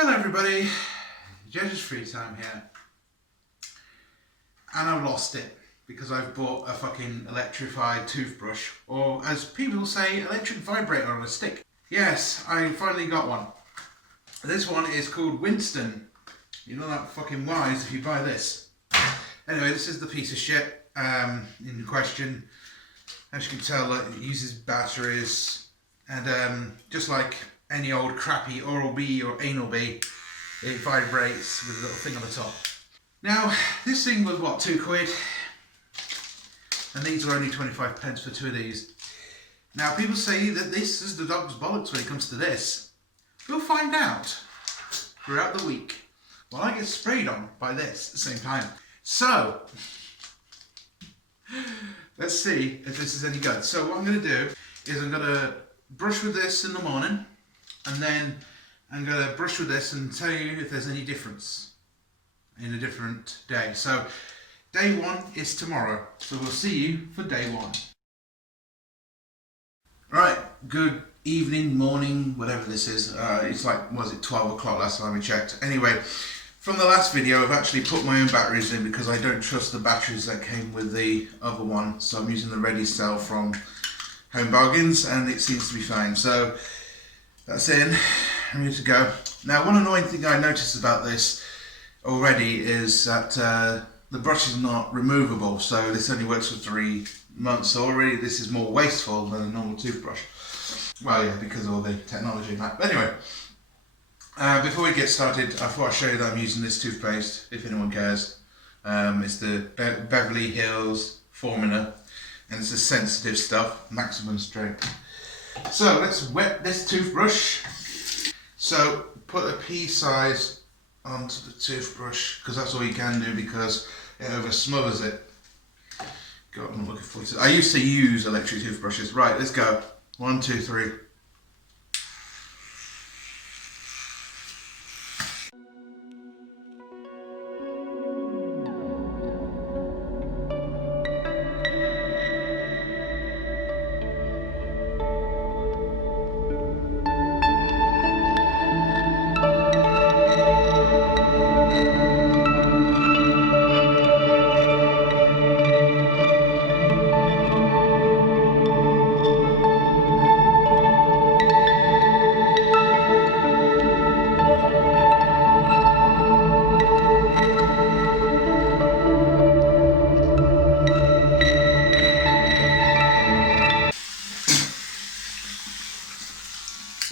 Hello everybody, Judge's Free Time here, and I've lost it because I've bought a fucking electrified toothbrush, or as people say, electric vibrator on a stick. Yes, I finally got one. This one is called Winston. You're not that fucking wise if you buy this. Anyway, this is the piece of shit in question. As you can tell, it uses batteries, and just like any old crappy Oral-B or Anal-B, it vibrates with a little thing on the top. Now, this thing was what, £2? And these are only 25 pence for 2 of these. Now, people say that this is the dog's bollocks when it comes to this. We'll find out throughout the week while I get sprayed on by this at the same time. So, let's see if this is any good. So what I'm going to do is I'm going to brush with this in the morning, and then I'm going to brush with this and tell you if there's any difference in a different day. So day one is tomorrow, so we'll see you for day one. Right, good evening, morning, whatever this is. It's like, was it 12 o'clock last time we checked? Anyway, from the last video I've actually put my own batteries in because I don't trust the batteries that came with the other one. So I'm using the Ready Cell from Home Bargains, and it seems to be fine. So that's in, I'm ready to go. Now, one annoying thing I noticed about this already is that the brush is not removable, so this only works for 3 months. So already this is more wasteful than a normal toothbrush. Well, yeah, because of all the technology and that. But anyway, before we get started, I thought I'd show you that I'm using this toothpaste, if anyone cares. It's the Beverly Hills Formula, and it's a sensitive stuff, maximum strength. So let's wet this toothbrush. So put a pea size onto the toothbrush, because that's all you can do, because it over smothers it. God, I'm looking forward to it. I used to use electric toothbrushes. Right, let's go. 1, 2, 3.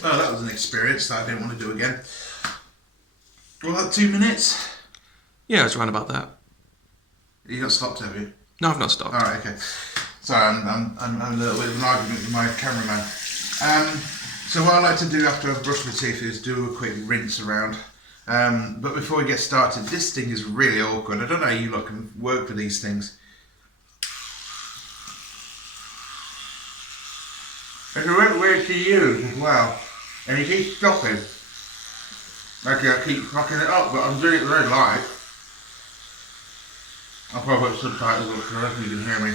Well, that was an experience that I didn't want to do again. Well, that 2 minutes? Yeah, it's around about that. You got stopped, have you? No, I've not stopped. Alright, okay. Sorry, I'm a little bit of an argument with my cameraman. So what I like to do after I've brushed my teeth is do a quick rinse around. But before we get started, this thing is really awkward. I don't know how you lot can work with these things. It's a bit weird to use as well. And you keep stopping. Okay, I keep fucking it up, but I'm doing it very light. I'll probably put subtitles up so I don't think you can hear me.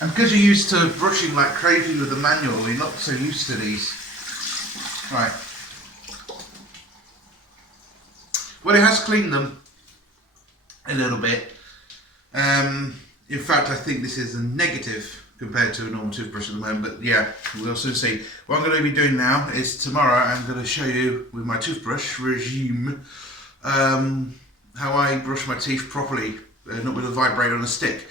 And because you're used to brushing like crazy with the manual, you're not so used to these. Right. Well, it has cleaned them a little bit. In fact, I think this is a negative compared to a normal toothbrush at the moment, but yeah, we'll soon see. What I'm going to be doing now is tomorrow I'm going to show you with my toothbrush regime how I brush my teeth properly, not with a vibrator on a stick.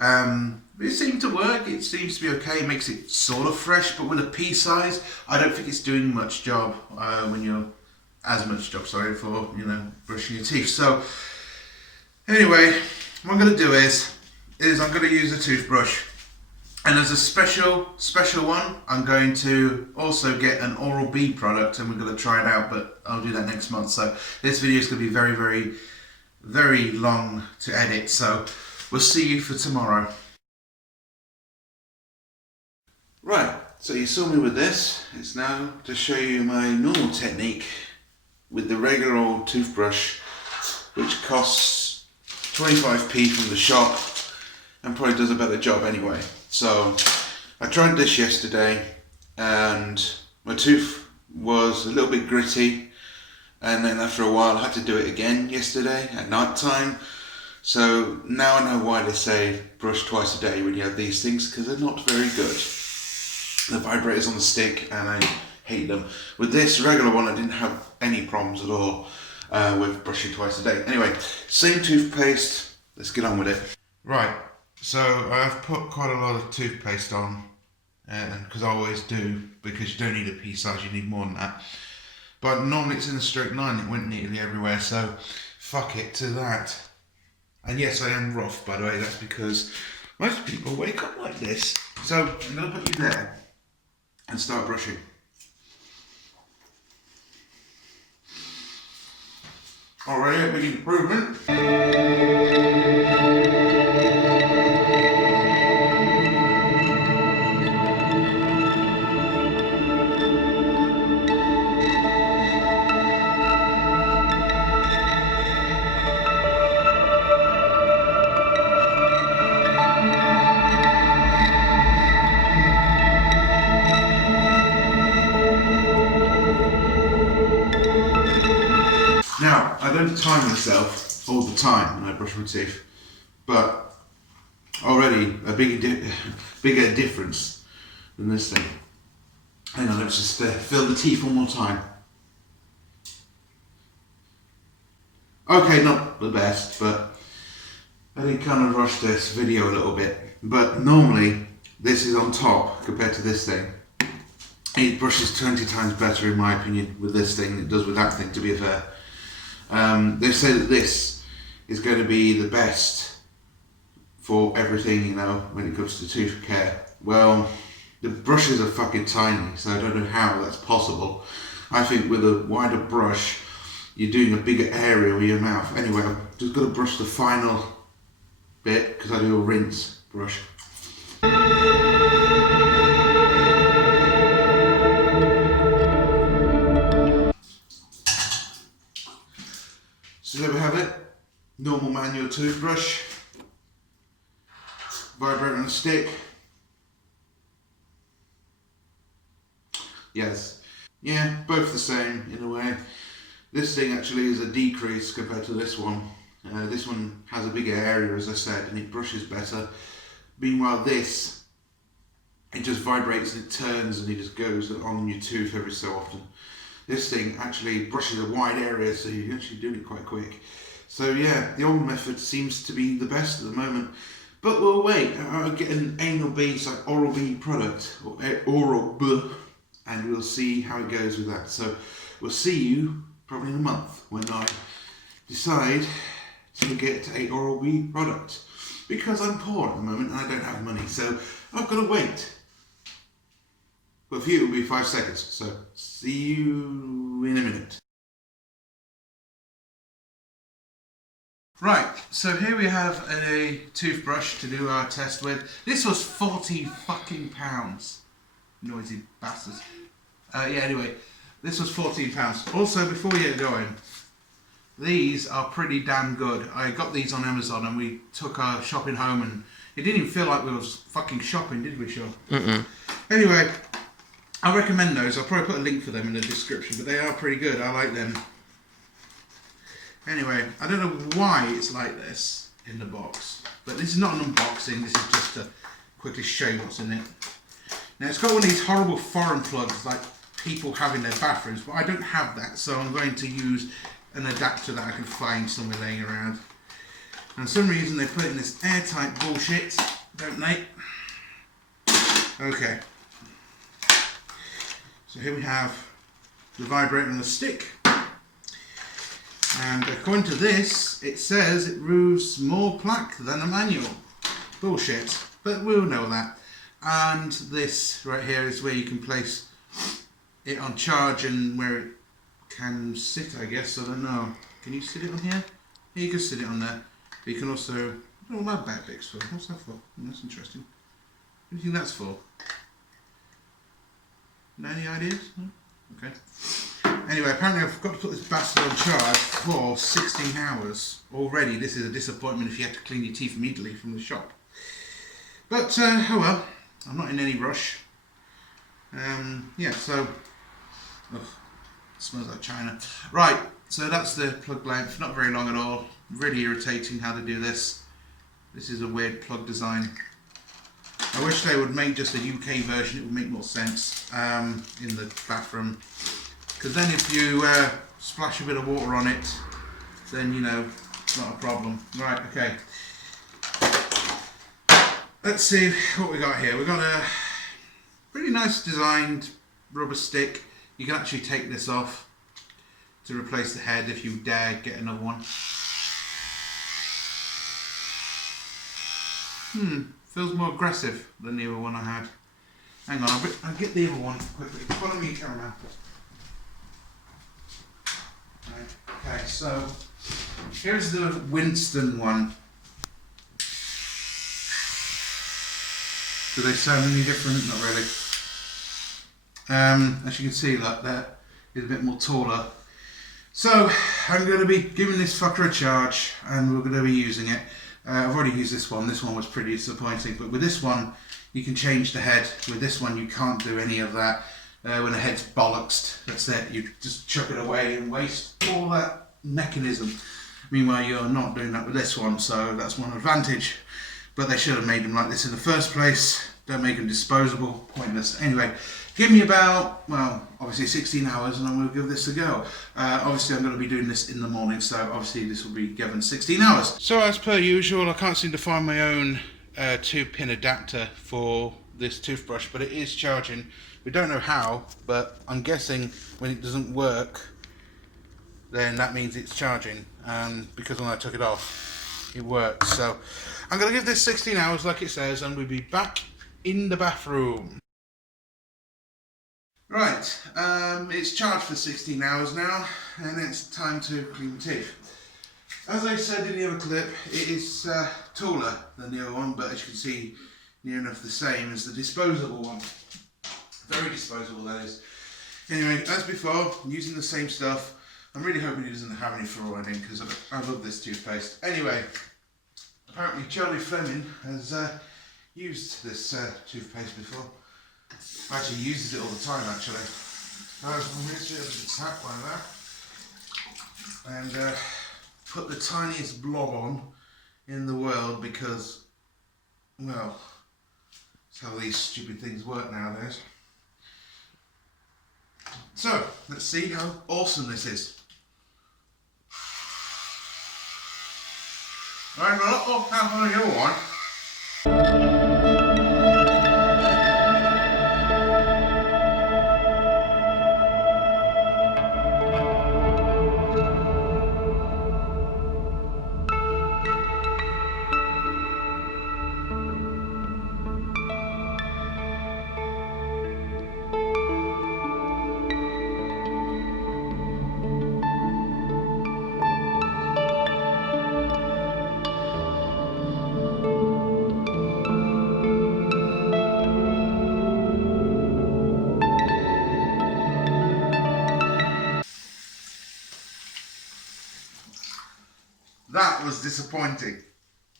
It seemed to work, it seems to be okay, it makes it sort of fresh, but with a pea size, I don't think it's doing much job for, brushing your teeth. So, anyway, what I'm going to do is I'm going to use a toothbrush. And as a special one, I'm going to also get an Oral-B product, and we're going to try it out, but I'll do that next month. So this video is going to be very, very, very long to edit. So we'll see you for tomorrow. Right, so you saw me with this. It's now to show you my normal technique with the regular old toothbrush, which costs 25p from the shop and probably does a better job anyway. So I tried this yesterday, and My tooth was a little bit gritty, and then after a while I had to do it again yesterday at night time. So now I know why they say brush twice a day when you have these things, because they're not very good. The vibrators on the stick, and I hate them. With this regular one I didn't have any problems at all with brushing twice a day. Anyway, same toothpaste, let's get on with it. Right, so I've put quite a lot of toothpaste on, because I always do, because you don't need a pea size, you need more than that. But normally it's in a straight line, it went nearly everywhere, so fuck it to that. And yes, I am rough, by the way, that's because most people wake up like this. So I'm going to put you there and start brushing. Already a big improvement. Now, I don't time myself all the time when I brush my teeth, but already a bigger difference than this thing. Hang on, let's just fill the teeth one more time. Okay, not the best, but I did kind of rush this video a little bit. But normally, this is on top compared to this thing. It brushes 20 times better in my opinion with this thing than it does with that thing, to be fair. They say that this is going to be the best for everything, you know, when it comes to tooth care. Well, the brushes are fucking tiny, so I don't know how that's possible. I think with a wider brush, you're doing a bigger area with your mouth. Anyway, I've just got to brush the final bit, because I do a rinse brush. So there we have it, normal manual toothbrush, vibrator on a stick. Yes, yeah, both the same in a way. This thing actually is a decrease compared to this one. This one has a bigger area, as I said, and it brushes better. Meanwhile this, it just vibrates and it turns and it just goes on your tooth every so often. This thing actually brushes a wide area, so you're actually doing it quite quick. So yeah, the old method seems to be the best at the moment. But we'll wait. I'll get an anal B, so Oral-B product, or Oral-B, and we'll see how it goes with that. So we'll see you probably in a month when I decide to get a Oral-B product. Because I'm poor at the moment and I don't have money, so I've got to wait. But for you, it'll be 5 seconds, so see you in a minute. Right, so here we have a toothbrush to do our test with. This was 40 fucking pounds. Noisy bastards. Yeah, anyway, this was 14 pounds. Also, before we get going, these are pretty damn good. I got these on Amazon and we took our shopping home and it didn't even feel like we was fucking shopping, did we, Sean? Anyway, I recommend those. I'll probably put a link for them in the description, but they are pretty good. I like them. Anyway, I don't know why it's like this in the box, but this is not an unboxing. This is just to quickly show you what's in it. Now, it's got one of these horrible foreign plugs like people have in their bathrooms, but I don't have that, so I'm going to use an adapter that I can find somewhere laying around. And for some reason, they put it in this airtight bullshit, don't they? Okay. So here we have the vibrator on the stick. And according to this, it says it removes more plaque than a manual. Bullshit, but we'll know that. And this right here is where you can place it on charge and where it can sit, I guess. I don't know. Can you sit it on here? Yeah, you can sit it on there. But you can also... I don't know what that bit's for. What's that for? That's interesting. What do you think that's for? Any ideas? No? Okay. Anyway, apparently I've got to put this bastard on charge for 16 hours. Already, this is a disappointment if you have to clean your teeth immediately from the shop. But, oh well, I'm not in any rush. Yeah, so Ugh, smells like China. Right, so that's the plug length. Not very long at all. Really irritating how to do this. This is a weird plug design. I wish they would make just a UK version. It would make more sense in the bathroom. Because then if you splash a bit of water on it, then you know, it's not a problem. Right, okay. Let's see what we got here. We've got a pretty nice designed rubber stick. You can actually take this off to replace the head if you dare get another one. Feels more aggressive than the other one I had. Hang on, I'll get the other one quickly. Follow me, cameraman. Right, okay, so here's the Winston one. Do they sound any different? Not really. As you can see, that is a bit more taller. So I'm going to be giving this fucker a charge, and we're going to be using it. I've already used this one. This one was pretty disappointing, but with this one you can change the head. With this one you can't do any of that. When the head's bollocksed, that's it. You just chuck it away and waste all that mechanism. Meanwhile, you're not doing that with this one, so that's one advantage. But they should have made them like this in the first place. Don't make them disposable. Pointless. Anyway, give me about, well, obviously 16 hours and I'm going to give this a go. Obviously I'm going to be doing this in the morning, so obviously this will be given 16 hours. So as per usual, I can't seem to find my own 2-pin adapter for this toothbrush, but it is charging. We don't know how, but I'm guessing when it doesn't work, then that means it's charging. Because when I took it off, it works. So I'm going to give this 16 hours like it says, and we'll be back in the bathroom. Right, it's charged for 16 hours now, and it's time to clean the teeth. As I said in the other clip, it is taller than the other one, but as you can see, near enough the same as the disposable one. Very disposable, that is. Anyway, as before, I'm using the same stuff. I'm really hoping it doesn't have any fluoride in, because I love this toothpaste. Anyway, apparently Charlie Fleming has used this toothpaste before. Actually uses it all the time, actually. I'm just going to tap like that and put the tiniest blob on in the world, because, well, that's how these stupid things work nowadays. So let's see how awesome this is. Right, well, oh, how on the other one. That was disappointing.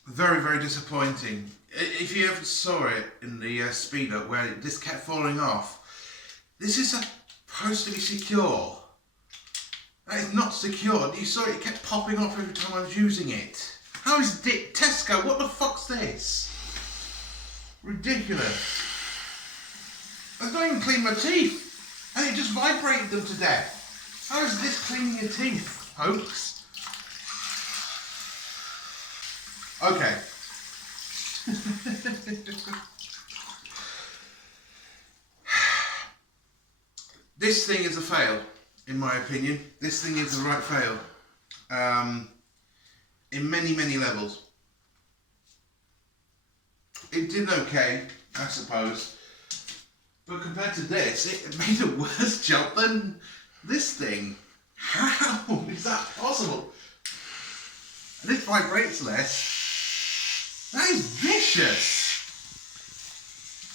Very, very disappointing. If you ever saw it in the speed up where this kept falling off, this is supposed to be secure. That is not secure. You saw it kept popping off every time I was using it. How is it? Tesco, what the fuck's this? Ridiculous. I don't even clean my teeth, and it just vibrated them to death. How is this cleaning your teeth, folks? Okay. This thing is a fail, in my opinion. This thing is a right fail. In many, many levels. It did okay, I suppose. But compared to this, it made a worse job than this thing. How is that possible? And this vibrates less. That is vicious!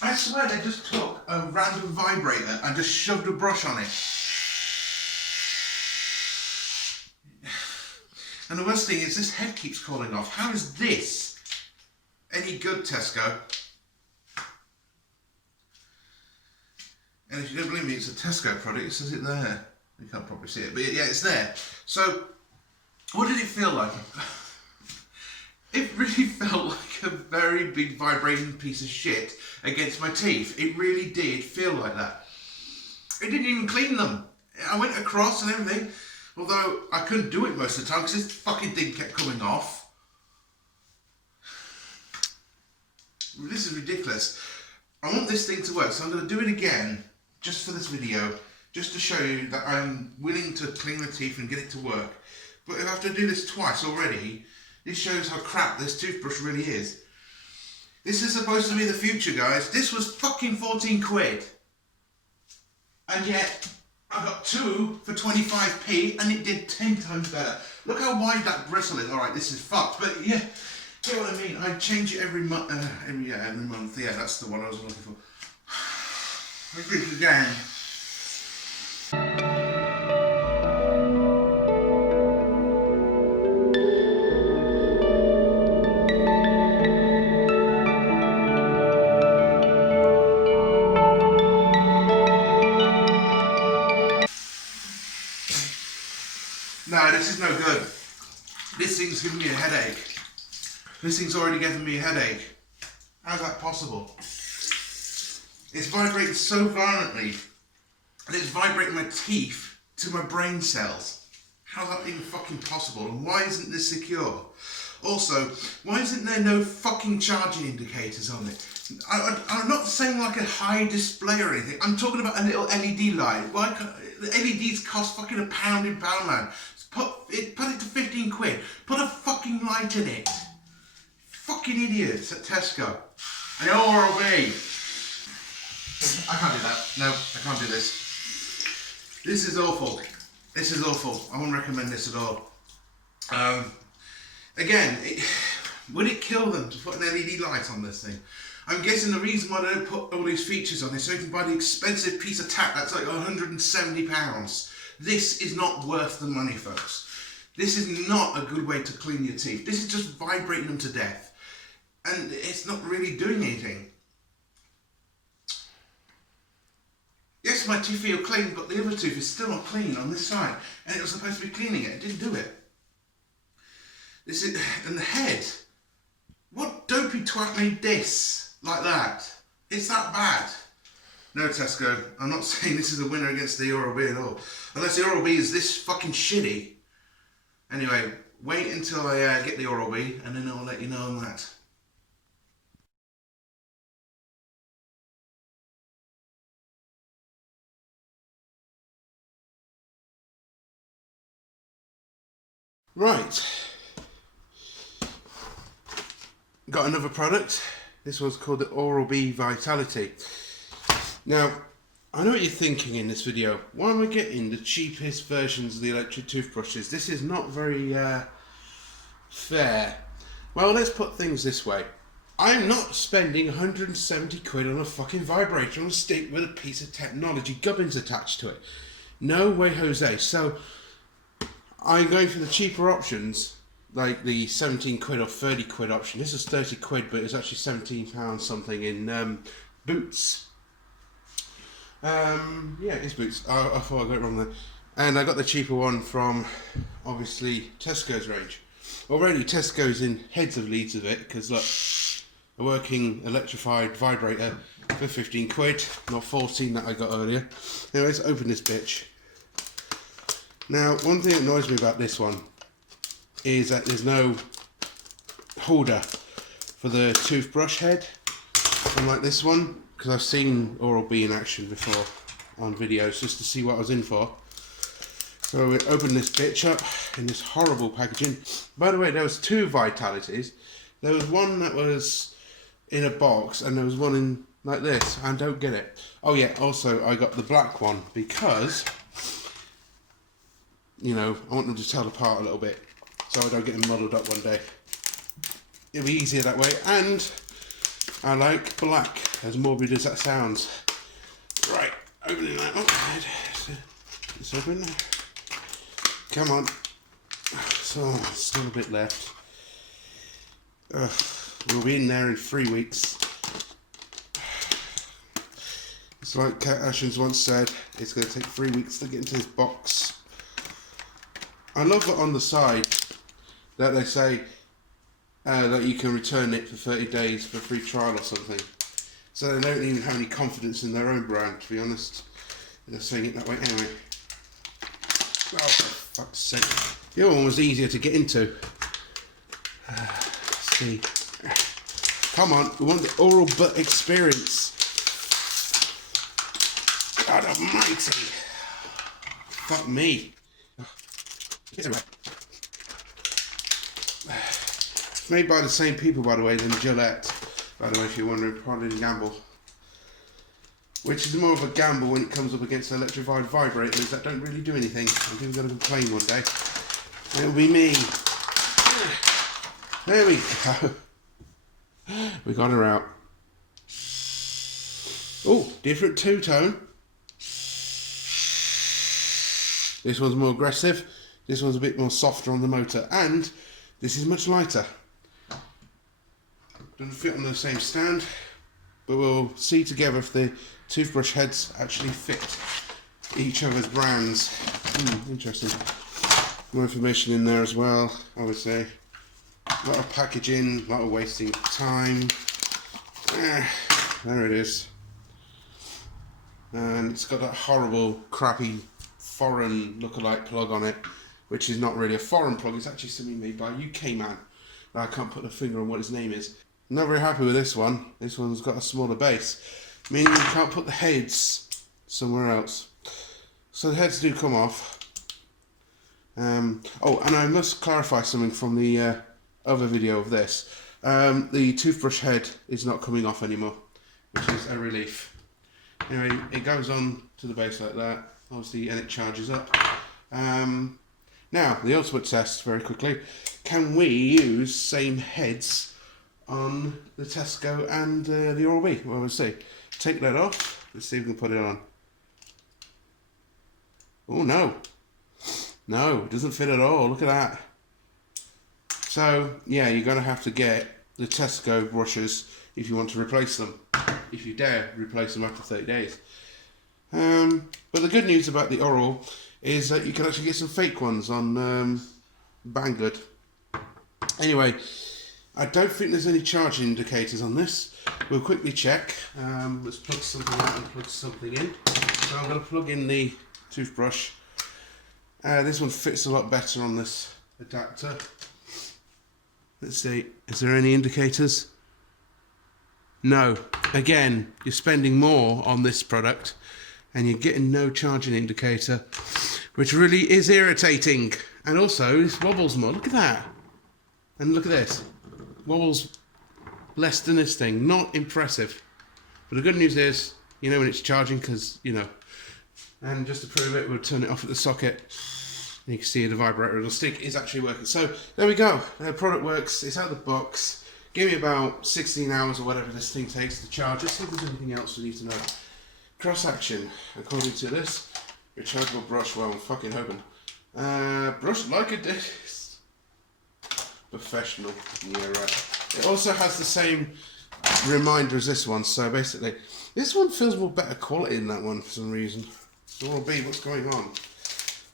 I swear they just took a random vibrator and just shoved a brush on it. And the worst thing is this head keeps falling off. How is this any good, Tesco? And if you don't believe me, it's a Tesco product. It says it there. You can't probably see it, but yeah, it's there. So, what did it feel like? It really felt like a very big vibrating piece of shit against my teeth. It really did feel like that. It didn't even clean them. I went across and everything, although I couldn't do it most of the time because this fucking thing kept coming off. This is ridiculous. I want this thing to work, so I'm going to do it again, just for this video, just to show you that I'm willing to clean the teeth and get it to work. But if I have to do this twice already, this shows how crap this toothbrush really is. This is supposed to be the future, guys. This was fucking 14 quid. And yet, I got two for 25p and it did 10 times better. Look how wide that bristle is. Alright, this is fucked, but yeah, you know what I mean? I change it every month. Every month. Yeah, that's the one I was looking for. Let's do it again. No, this is no good. This thing's giving me a headache. This thing's already giving me a headache. How's that possible? It's vibrating so violently, and it's vibrating my teeth to my brain cells. How's that even fucking possible? And why isn't this secure? Also, why isn't there no fucking charging indicators on it? I'm not saying like a high display or anything. I'm talking about a little LED light. Why the LEDs cost fucking £1 in Poundland. Put it to 15 quid. Put a fucking light in it. Fucking idiots at Tesco. And Oral-B. I can't do that. No, I can't do this. This is awful. This is awful. I wouldn't recommend this at all. Again, would it kill them to put an LED light on this thing? I'm guessing the reason why they don't put all these features on is so you can buy the expensive piece of tack that's like £170. This is not worth the money, folks. This is not a good way to clean your teeth. This is just vibrating them to death. And it's not really doing anything. Yes, my teeth feel clean, but the other tooth is still not clean on this side. And it was supposed to be cleaning it. It didn't do it. This is, and the head. What dopey twat made this like that? It's that bad. No, Tesco, I'm not saying this is a winner against the Oral-B at all. Unless the Oral-B is this fucking shitty. Anyway, wait until I get the Oral-B and then I'll let you know on that. Right. Got another product. This one's called the Oral-B Vitality. Now, I know what you're thinking in this video. Why am I getting the cheapest versions of the electric toothbrushes? This is not very fair. Well, let's put things this way. I'm not spending 170 quid on a fucking vibrator on a stick with a piece of technology gubbins attached to it. No way, Jose. So, I'm going for the cheaper options, like the 17 quid or 30 quid option. This is 30 quid, but it's actually £17 something in Boots. Yeah, it's Boots. I thought I got it wrong there. And I got the cheaper one from, obviously, Tesco's range. Already, Tesco's in heads of leads of it, because look, a working electrified vibrator for 15 quid, not 14 that I got earlier. Anyway, let's open this bitch. Now, one thing that annoys me about this one is that there's no holder for the toothbrush head, unlike this one. Because I've seen Oral-B in action before on videos just to see what I was in for. So we open this bitch up in this horrible packaging. By the way, there was two Vitalities. There was one that was in a box and there was one in like this. I don't get it. Oh yeah, also I got the black one because, you know, I want them to tell apart a little bit so I don't get them muddled up one day. It'll be easier that way, and I like black, as morbid as that sounds. Right, opening that up. It's open. Come on. So, still a bit left. We'll be in there in 3 weeks. It's like Cat Ashens once said, it's going to take 3 weeks to get into this box. I love it on the side that they say that you can return it for 30 days for a free trial or something. So they don't even have any confidence in their own brand, to be honest. They're saying it that way anyway. Oh, for fuck's sake. The other one was easier to get into. Let's see. Come on, we want the oral butt experience. God almighty. Fuck me. It's made by the same people, by the way, than Gillette. By the way, if you're wondering, pardon the gamble. Which is more of a gamble when it comes up against electrified vibrators that don't really do anything. I'm going to complain one day. It'll be me. There we go. We got her out. Oh, different two-tone. This one's more aggressive. This one's a bit more softer on the motor. And this is much lighter. Doesn't fit on the same stand. But we'll see together if the toothbrush heads actually fit each other's brands. Interesting. More information in there as well, I would say. A lot of packaging, a lot of wasting time. There it is. And it's got that horrible, crappy, foreign lookalike plug on it, which is not really a foreign plug, it's actually something made by a UK man. I can't put a finger on what his name is. Not very happy with this one. This one's got a smaller base, meaning you can't put the heads somewhere else. So the heads do come off. Oh, and I must clarify something from the other video of this. The toothbrush head is not coming off anymore, which is a relief. Anyway, it goes on to the base like that, obviously, and it charges up. Now, the ultimate test, very quickly. Can we use same heads on the Tesco and the Oral-B? Well, we'll see. Take that off. Let's see if we can put it on. Oh, no. No, it doesn't fit at all. Look at that. So, yeah, you're going to have to get the Tesco brushes if you want to replace them. If you dare replace them after 30 days. But the good news about the Oral is that you can actually get some fake ones on Banggood. Anyway, I don't think there's any charging indicators on this. We'll quickly check. Let's plug something out and plug something in. So I'm going to plug in the toothbrush. This one fits a lot better on this adapter. Let's see, is there any indicators? No. Again, you're spending more on this product and you're getting no charging indicator, which really is irritating. And also, this wobbles more. Look at that. And look at this. Wobbles less than this thing. Not impressive. But the good news is, you know when it's charging because, you know. And just to prove it, we'll turn it off at the socket. And you can see the vibrator of the stick is actually working. So, there we go. The product works. It's out of the box. Give me about 16 hours or whatever this thing takes to charge. Let's see if there's anything else we need to know. Cross action, according to this. Rechargeable brush, well, I'm fucking hoping. Brush like a disc. Professional. Yeah, right. It also has the same reminder as this one, so basically, this one feels more better quality than that one for some reason. Oral-B, what's going on?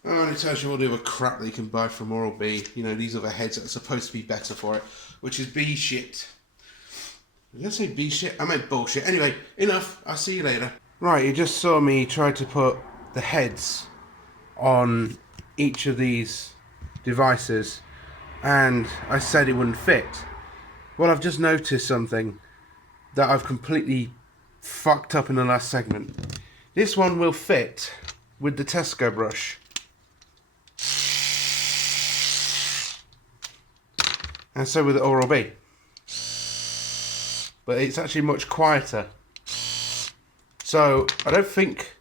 Oh, and it tells you all the other crap that you can buy from Oral-B. You know, these other heads that are supposed to be better for it, which is B shit. Did I say B shit? I meant bullshit. Anyway, enough. I'll see you later. Right, you just saw me try to put the heads on each of these devices, and I said it wouldn't fit. Well, I've just noticed something that I've completely fucked up in the last segment. This one will fit with the Tesco brush. And so with the Oral-B. But it's actually much quieter. So I don't think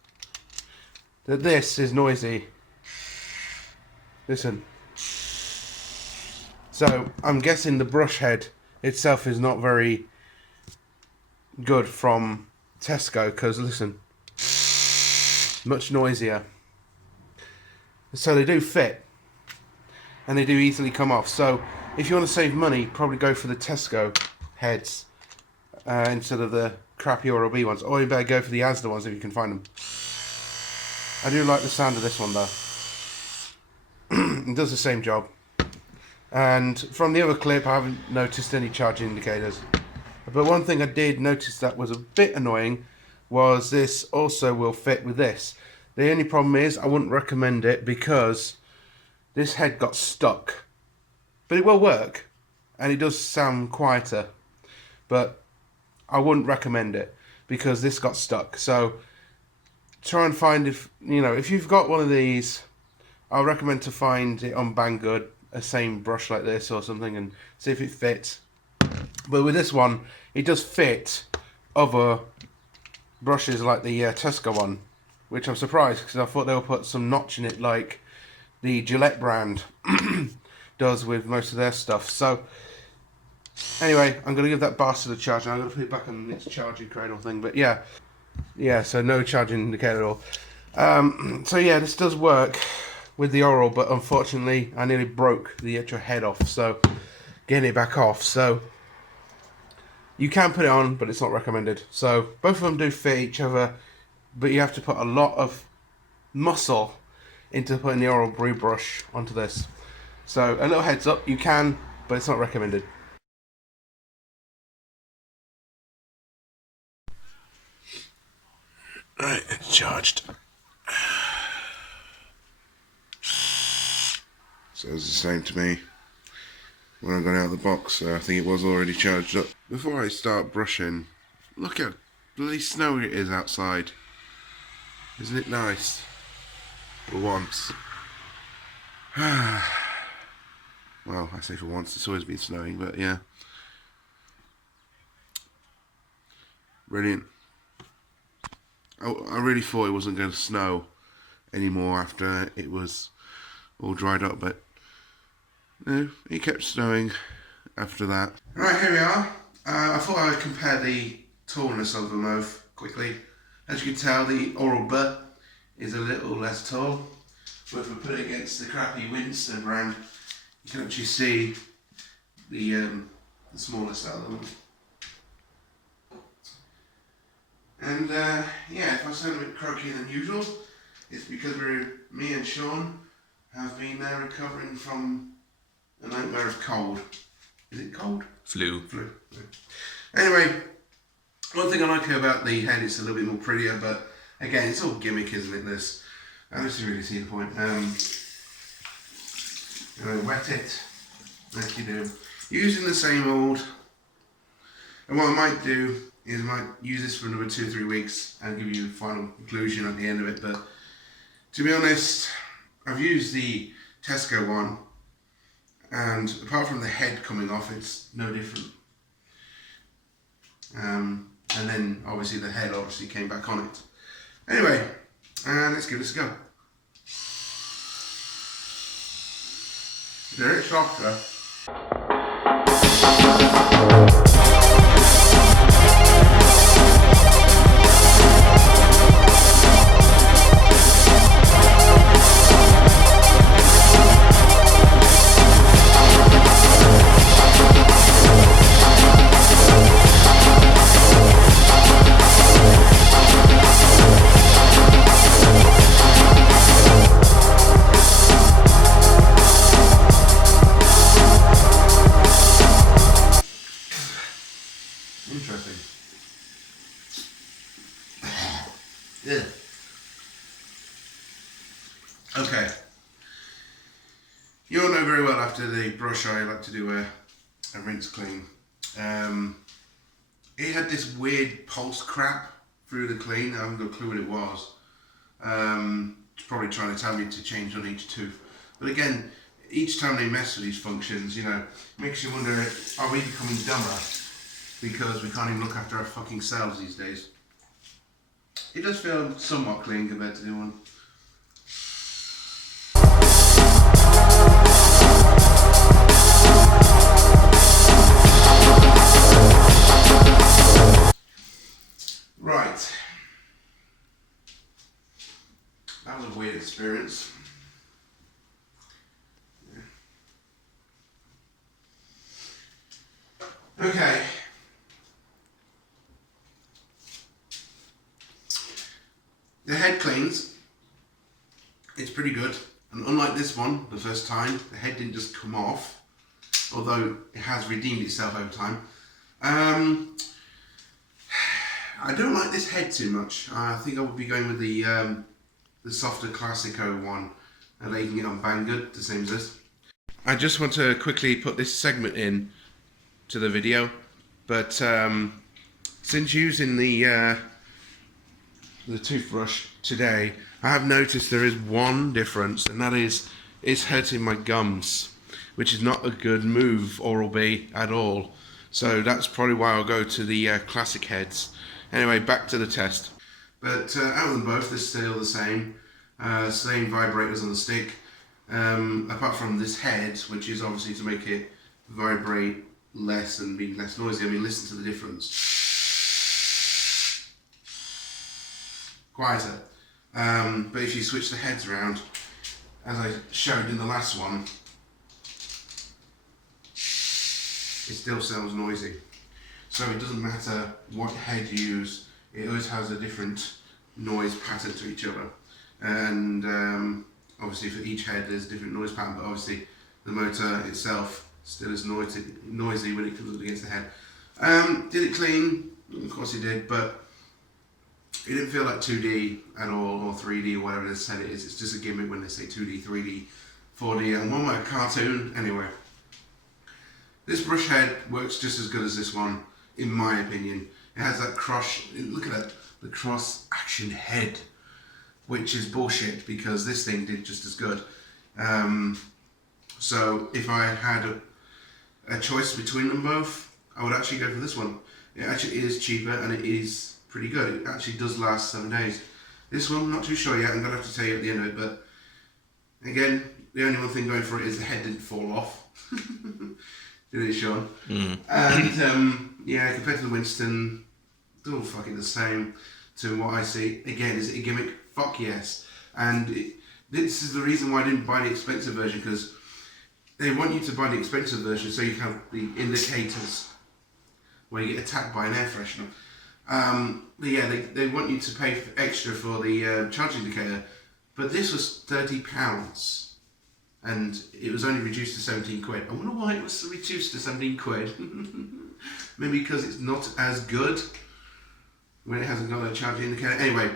that this is noisy. Listen. So I'm guessing the brush head itself is not very good from Tesco, because listen, much noisier. So they do fit. And they do easily come off. So if you want to save money, probably go for the Tesco heads instead of the crappy Oral-B ones, or you better go for the Asda ones if you can find them. I do like the sound of this one though. It does the same job. And from the other clip, I haven't noticed any charging indicators. But one thing I did notice that was a bit annoying was this also will fit with this. The only problem is I wouldn't recommend it because this head got stuck. But it will work, and it does sound quieter. But I wouldn't recommend it because this got stuck. So try and find if you've got one of these, I'll recommend to find it on Banggood, a same brush like this or something, and see if it fits. But with this one, it does fit other brushes like the Tesco one, which I'm surprised because I thought they would put some notch in it like the Gillette brand does with most of their stuff. So anyway, I'm going to give that bastard a charge and I'm going to put it back on its charging cradle thing. But yeah, so no charging indicator at all. So yeah, this does work with the Oral, but unfortunately I nearly broke the actual head off, so getting it back off. So you can put it on, but it's not recommended. So both of them do fit each other, but you have to put a lot of muscle into putting the Oral-B brush onto this. So a little heads up, you can, but it's not recommended. Right, it's charged. So it's the same to me when I got out of the box, so I think it was already charged up. Before I start brushing, look how bloody snowy it is outside. Isn't it nice? For once. Well, I say for once, it's always been snowing, but yeah. Brilliant. I really thought it wasn't going to snow anymore after it was all dried up, but no, it kept snowing after that. Right, here we are. I thought I would compare the tallness of them both quickly. As you can tell, the Oral-B is a little less tall, but if we put it against the crappy Winston brand, you can actually see the smallest out of them. And yeah, if I sound a bit croaky than usual, it's because me and Sean have been recovering from a nightmare of cold. Is it cold? Flu. Flu. Anyway, one thing I like about the head, it's a little bit more prettier, but again, it's all gimmick, isn't it, this? I don't really see the point. Wet it, like you do. Using the same old, and what I might do is I might use this for another 2-3 weeks and give you a final conclusion at the end of it, but to be honest, I've used the Tesco one, and apart from the head coming off, it's no different. And then obviously the head obviously came back on it. Anyway, let's give this a go. Very softer. Interesting. Yeah. Okay. You all know very well after the brush I like to do a rinse clean. It had this weird pulse crap through the clean. I haven't got a clue what it was. It's probably trying to tell me to change on each tooth. But again, each time they mess with these functions, it makes you wonder, are we becoming dumber? Because we can't even look after our fucking selves these days. It does feel somewhat clean compared to the one. Right. That was a weird experience. Okay. It's pretty good. And unlike this one, the first time, the head didn't just come off, although it has redeemed itself over time. I don't like this head too much. I think I would be going with the softer Classico one, and you can get on Banggood, the same as this. I just want to quickly put this segment in to the video, but since using the toothbrush today, I have noticed there is one difference, and that is it's hurting my gums, which is not a good move, Oral-B, at all. So that's probably why I'll go to the classic heads. Anyway, back to the test. But out of them both, they're still the same. Same vibrators on the stick. Apart from this head, which is obviously to make it vibrate less and be less noisy. I mean, listen to the difference. Quieter. But if you switch the heads around, as I showed in the last one, it still sounds noisy. So it doesn't matter what head you use, it always has a different noise pattern to each other. And obviously for each head there's a different noise pattern, but obviously the motor itself still is noisy when it comes up against the head. Did it clean? Of course it did, but it didn't feel like 2D at all, or 3D, or whatever they said it is. It's just a gimmick when they say 2D, 3D, 4D, and one like a cartoon. Anyway, this brush head works just as good as this one, in my opinion. It has that look at that, the cross action head, which is bullshit because this thing did just as good. So if I had a choice between them both, I would actually go for this one. It actually is cheaper and it is pretty good. It actually does last 7 days. This one, I'm not too sure yet. I'm going to have to tell you at the end of it, but again, the only one thing going for it is the head didn't fall off. Did it, Sean? Mm. And yeah, compared to the Winston, they're all fucking the same to what I see. Again, is it a gimmick? Fuck yes. And this is the reason why I didn't buy the expensive version, because they want you to buy the expensive version so you can have the indicators where you get attacked by an air freshener. But yeah, they want you to pay extra for the charge indicator, but this was £30 and it was only reduced to 17 quid. I wonder why it was reduced to 17 quid. Maybe because it's not as good when it hasn't got a charge indicator. Anyway,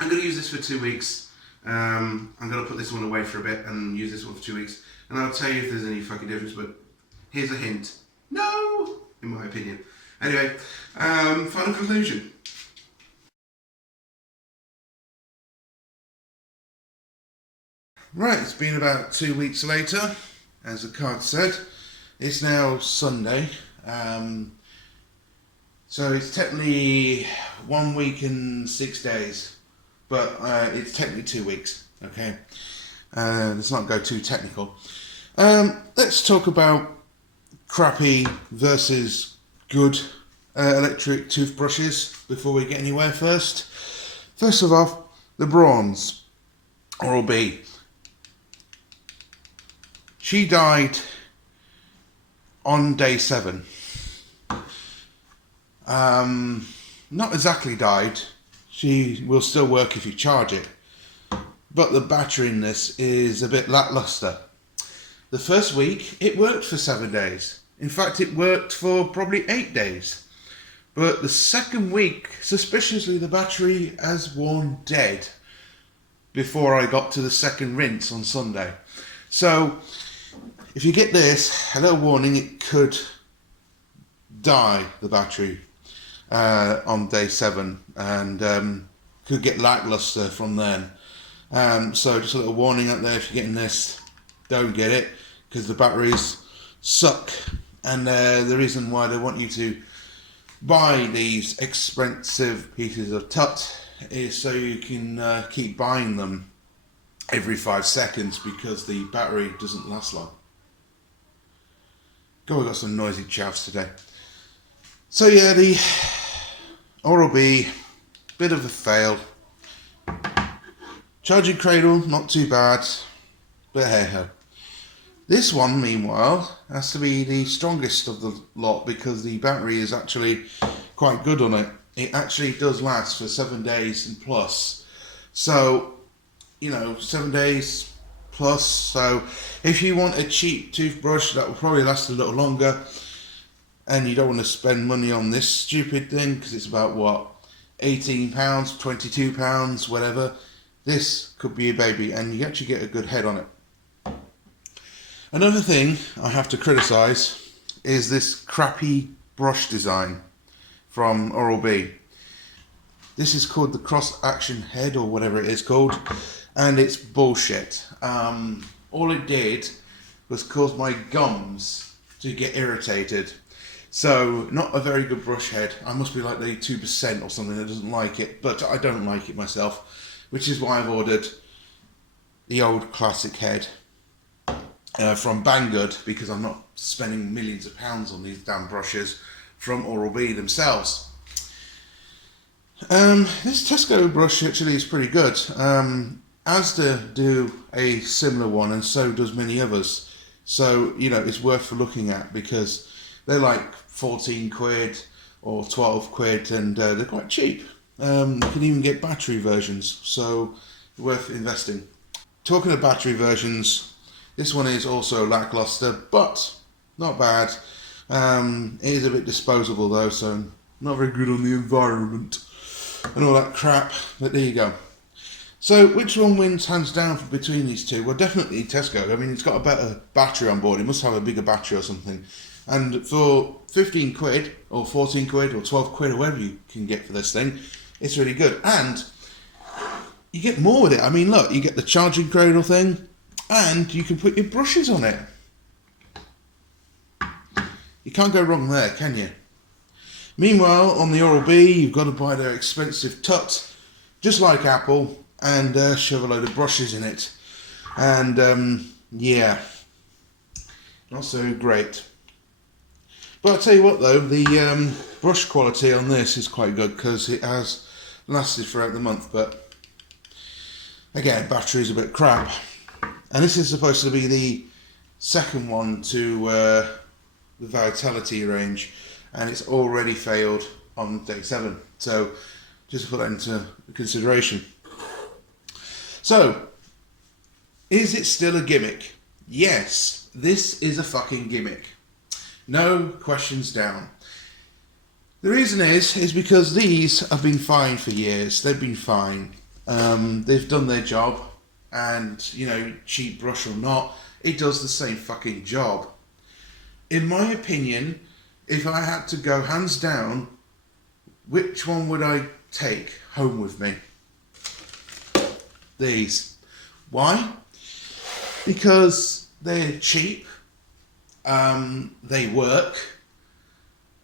I'm going to use this for 2 weeks. I'm going to put this one away for a bit and use this one for 2 weeks, and I'll tell you if there's any fucking difference, but here's a hint. No! In my opinion. Anyway, final conclusion. Right, it's been about 2 weeks later, as the card said. It's now Sunday, so it's technically 1 week and 6 days, but it's technically 2 weeks, okay? Let's not go too technical. Let's talk about crappy versus good electric toothbrushes before we get anywhere first. First of all, the Bronze, Oral-B. She died on day 7. Not exactly died. She will still work if you charge it. But the battery in this is a bit lackluster. The first week, it worked for 7 days. In fact, it worked for probably 8 days. But the second week, suspiciously, the battery has worn dead before I got to the second rinse on Sunday. So, if you get this, a little warning, it could die, the battery, on day 7, and could get lackluster from then. So just a little warning out there, if you're getting this, don't get it, because the batteries suck. And the reason why they want you to buy these expensive pieces of tut is so you can keep buying them every 5 seconds, because the battery doesn't last long. God, we've got some noisy chavs today. So yeah, the Oral-B, bit of a fail. Charging cradle, not too bad, but hey ho. This one, meanwhile, has to be the strongest of the lot, because the battery is actually quite good on it. It actually does last for 7 days and plus. So you know, 7 days plus. So if you want a cheap toothbrush that will probably last a little longer, and you don't want to spend money on this stupid thing because it's about what, £18, £22, whatever, this could be a baby, and you actually get a good head on it. Another thing I have to criticise is this crappy brush design from Oral-B. This is called the cross action head or whatever it is called, and it's bullshit. All it did was cause my gums to get irritated. So not a very good brush head. I must be like the 2% or something that doesn't like it, but I don't like it myself, which is why I've ordered the old classic head from Banggood, because I'm not spending millions of pounds on these damn brushes from Oral-B themselves. This Tesco brush actually is pretty good. Asda do a similar one, and so does many others. So, you know, it's worth looking at because they're like 14 quid or 12 quid, and they're quite cheap. You can even get battery versions, so worth investing. Talking of battery versions, this one is also lackluster, but not bad. It is a bit disposable though, so not very good on the environment and all that crap, but there you go. So which one wins hands down between these two? Well, definitely Tesco. I mean, it's got a better battery on board. It must have a bigger battery or something. And for 15 quid or 14 quid or 12 quid or whatever you can get for this thing, it's really good. And you get more with it. I mean, look, you get the charging cradle thing, and you can put your brushes on it. You can't go wrong there, can you? Meanwhile, on the Oral-B, you've got to buy their expensive tut, just like Apple, and shove a load of brushes in it. And, yeah, not so great. But I'll tell you what though, the brush quality on this is quite good because it has lasted throughout the month, but again, battery's a bit crap. And this is supposed to be the second one to the Vitality range, and it's already failed on day 7. So just to put that into consideration. So, is it still a gimmick? Yes, this is a fucking gimmick. No questions down. The reason is because these have been fine for years. They've been fine. They've done their job, and, you know, cheap brush or not, it does the same fucking job. In my opinion, if I had to go hands down, which one would I take home with me? These. Why? Because they're cheap. They work.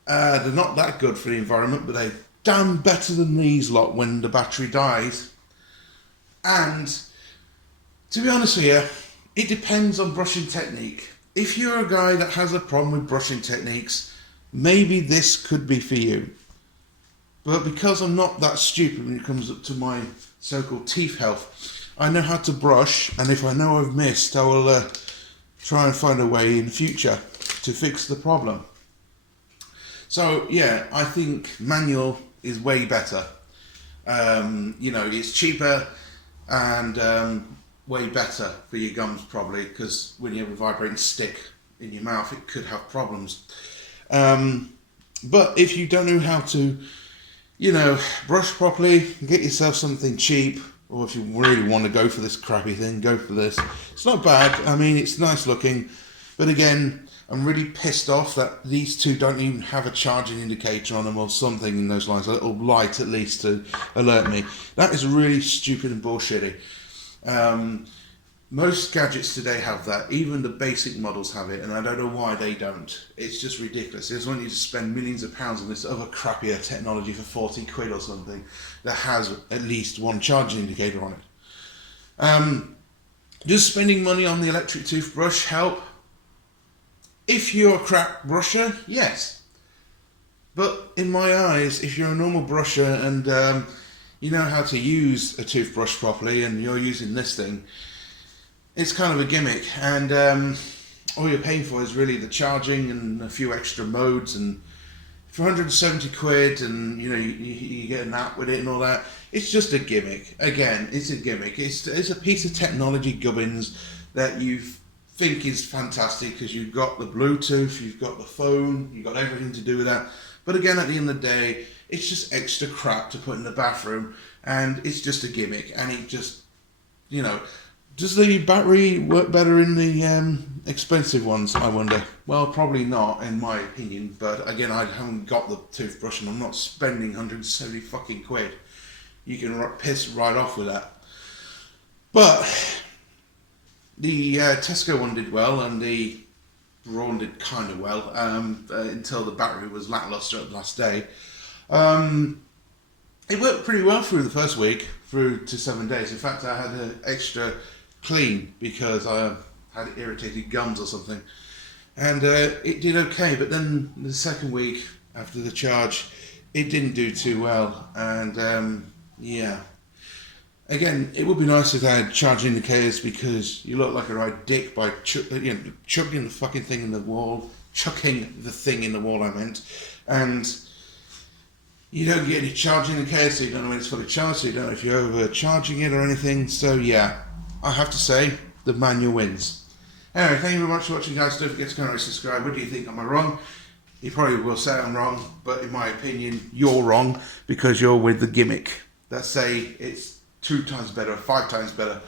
They're not that good for the environment, but they're damn better than these lot when the battery dies. And to be honest with you, it depends on brushing technique. If you're a guy that has a problem with brushing techniques, maybe this could be for you. But because I'm not that stupid when it comes up to my so-called teeth health, I know how to brush, and if I know I've missed, I will try and find a way in the future to fix the problem. So yeah, I think manual is way better. You know, it's cheaper and way better for your gums probably, because when you have a vibrating stick in your mouth, it could have problems. But if you don't know how to, you know, brush properly, get yourself something cheap, or if you really want to go for this crappy thing, go for this. It's not bad. I mean, it's nice looking, but again, I'm really pissed off that these two don't even have a charging indicator on them or something in those lines, a little light at least to alert me. That is really stupid and bullshitty. Most gadgets today have that. Even the basic models have it, and I don't know why they don't. It's just ridiculous. They just want you to spend millions of pounds on this other crappier technology for 40 quid or something that has at least one charging indicator on it. Does spending money on the electric toothbrush help? If you're a crap brusher, yes. But in my eyes, if you're a normal brusher and you know how to use a toothbrush properly and you're using this thing, it's kind of a gimmick, and all you're paying for is really the charging and a few extra modes and for 170 quid, and you know you get an app with it and all that. It's just a gimmick. Again, it's a gimmick. It's a piece of technology gubbins that you think is fantastic because you've got the Bluetooth, you've got the phone, you've got everything to do with that. But again, at the end of the day, it's just extra crap to put in the bathroom, and it's just a gimmick. And it just, you know, does the battery work better in the expensive ones, I wonder? Well, probably not, in my opinion. But again, I haven't got the toothbrush, and I'm not spending 170 fucking quid. You can piss right off with that. But the Tesco one did well, and the Braun did kind of well until the battery was lackluster at the last day. It worked pretty well through the first week, through to 7 days. In fact, I had an extra clean because I had irritated gums or something, and it did okay. But then the second week after the charge, it didn't do too well, and yeah. Again, it would be nice if they had charging indicators, because you look like a right dick by chucking the fucking thing in the wall, chucking the thing in the wall, I meant, and you don't get any charging indicators, so you don't know when it's fully charged, so you don't know if you're overcharging it or anything. So yeah, I have to say, the manual wins. Anyway, thank you very much for watching, guys. Don't forget to comment and subscribe. What do you think? Am I wrong? You probably will say I'm wrong, but in my opinion, you're wrong, because you're with the gimmick that say it's 2 times better, 5 times better,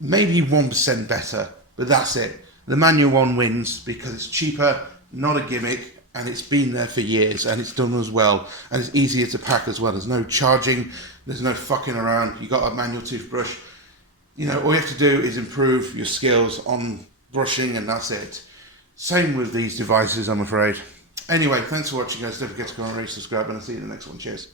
maybe 1% better, but that's it. The manual one wins because it's cheaper, not a gimmick, and it's been there for years, and it's done as well, and it's easier to pack as well. There's no charging, there's no fucking around. You got a manual toothbrush. You know, all you have to do is improve your skills on brushing, and that's it. Same with these devices, I'm afraid. Anyway, thanks for watching, guys. Don't forget to comment, rate, subscribe, and I'll see you in the next one. Cheers.